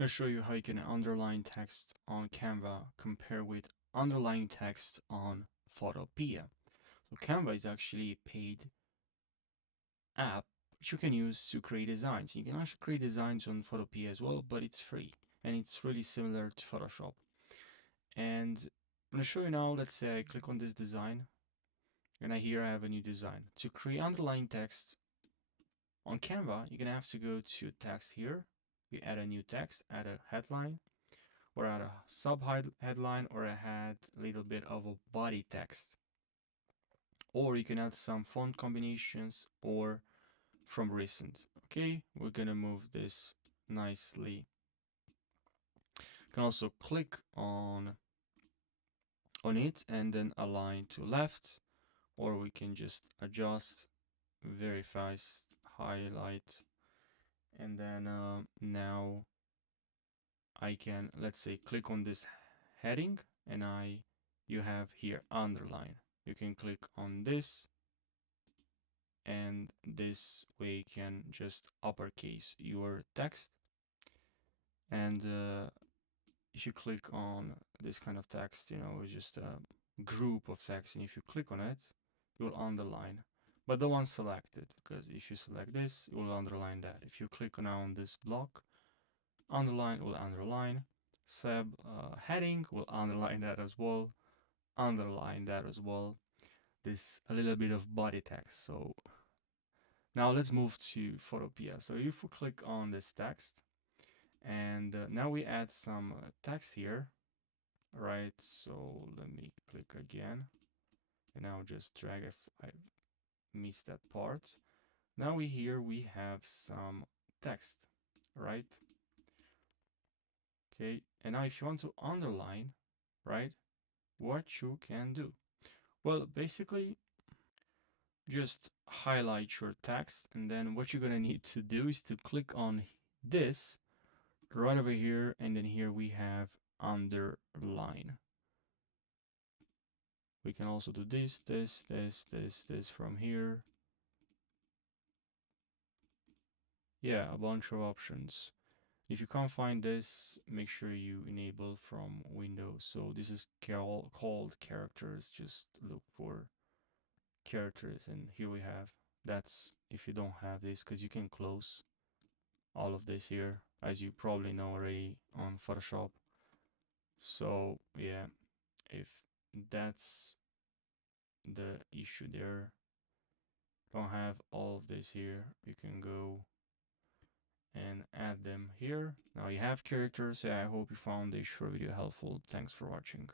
I'll show you how you can underline text on Canva compare with underlying text on Photopea. So Canva is actually a paid app which you can use to create designs. You can actually create designs on Photopea as well, but it's free and it's really similar to Photoshop. And I'm gonna show you now, let's say I click on this design and here I have a new design. To create underlying text on Canva, you're gonna have to go to text here. You add a new text, add a headline, or add a sub headline, or add a little bit of a body text. Or you can add some font combinations or from recent. Okay, we're gonna move this nicely. You can also click on it and then align to left, or we can just adjust very fast, highlight, and then now I can, let's say, click on this heading and you have here underline. You can click on this and this way you can just uppercase your text. And if you click on this kind of text, it's just a group of text, and if you click on it, it will underline. But the one selected, because if you select this, it will underline that. If you click on this block, underline will underline. Sub heading will underline that as well. Underline that as well. This a little bit of body text. So now let's move to Photopea. So if we click on this text, and now we add some text here, right? So let me click again, and now just drag if I missed that part. Now we have some text, right? Okay, and now if you want to underline, right, what you can do? Well, basically, just highlight your text, and then what you're gonna need to do is to click on this right over here, and then here we have underline. We can also do this from here. Yeah, a bunch of options. If you can't find this, make sure you enable from Windows. So this is called characters. Just look for characters, and here we have. That's if you don't have this, because you can close all of this here, as you probably know already on Photoshop. So yeah, if that's the issue there, don't have all of this here, you can go and add them here. Now you have characters. Yeah, I hope you found this short video helpful. Thanks for watching.